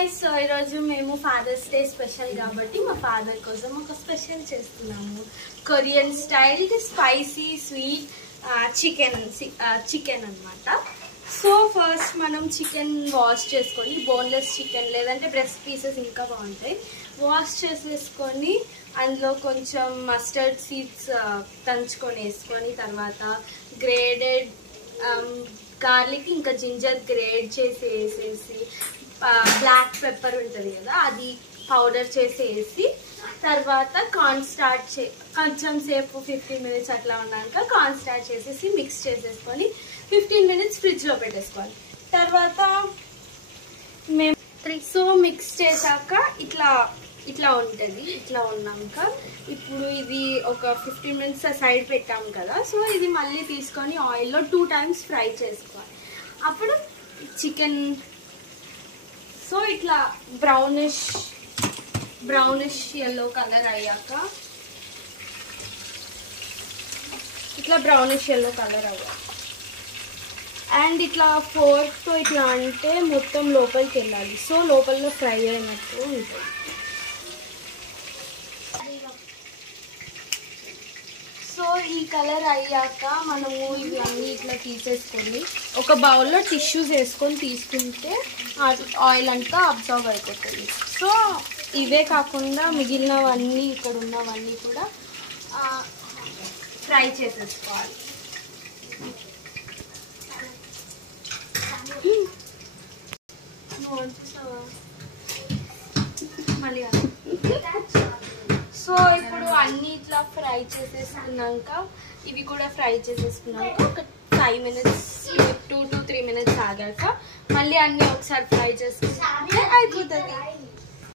guys, so ఈరోజు మేము fathers day special కాబట్టి మా ఫాదర్ కోసం ఒక స్పెషల్ చేస్తున్నాము. Korean style spicy sweet chicken అన్నమాట. సో ఫస్ట్ మనం చికెన్ వాష్ చేసుకొని, బోన్లెస్ చికెన్ లేదంటే బ్రెస్ట్ పీసెస్ ఇంకా బాగుంటాయి, వాష్ చేసేసుకొని అందులో కొంచెం మస్టర్డ్ సీడ్స్ దంచుకొని వేసుకొని, తర్వాత గ్రేడెడ్ గార్లిక్ ఇంకా జింజర్ గ్రేడ్ చేసి వేసేసి, బ్లాక్ పెప్పర్ ఉంటుంది కదా అది పౌడర్ చేసి వేసి, తర్వాత కార్న్ స్టార్ట్ కొంచెం సేపు 15 minutes అట్లా ఉన్నాక కార్న్ స్టార్ట్ చేసేసి మిక్స్ చేసేసుకొని 15 minutes ఫ్రిడ్జ్లో పెట్టేసుకోవాలి. తర్వాత మేము సో మిక్స్ చేశాక ఇట్లా ఉంటుంది. ఇట్లా ఉన్నాక ఇప్పుడు ఇది ఒక 15 minutes సైడ్ పెట్టాం కదా, సో ఇది మళ్ళీ తీసుకొని ఆయిల్లో 2 times ఫ్రై చేసుకోవాలి. అప్పుడు చికెన్ సో ఇట్లా బ్రౌనిష్ ఎల్లో కలర్ అయ్యాక, అండ్ ఇట్లా ఫోర్క్తో ఇట్లా అంటే మొత్తం లోపలికి వెళ్ళాలి. సో లోపల ఫ్రై అయినట్టు ఉంటుంది. సో ఈ కలర్ అయ్యాక మనము ఇవన్నీ ఇట్లా తీసేసుకొని ఒక బౌల్లో టిష్యూస్ వేసుకొని తీసుకుంటే ఆయిల్ అంతా అబ్జర్వ్ అయిపోతుంది. సో ఇవే కాకుండా మిగిలినవన్నీ ఇక్కడ ఉన్నవన్నీ కూడా ఫ్రై చేసేసుకోవాలి. మళ్ళీ సో ఇప్పుడు అన్నీ ఇట్లా ఫ్రై చేసేసుకున్నాక, ఇవి కూడా ఫ్రై చేసేసుకున్నాక ఒక 5 minutes 2 to 3 minutes ఆగాక మళ్ళీ అన్నీ ఒకసారి ఫ్రై చేసుకుంటే అయిపోతుంది.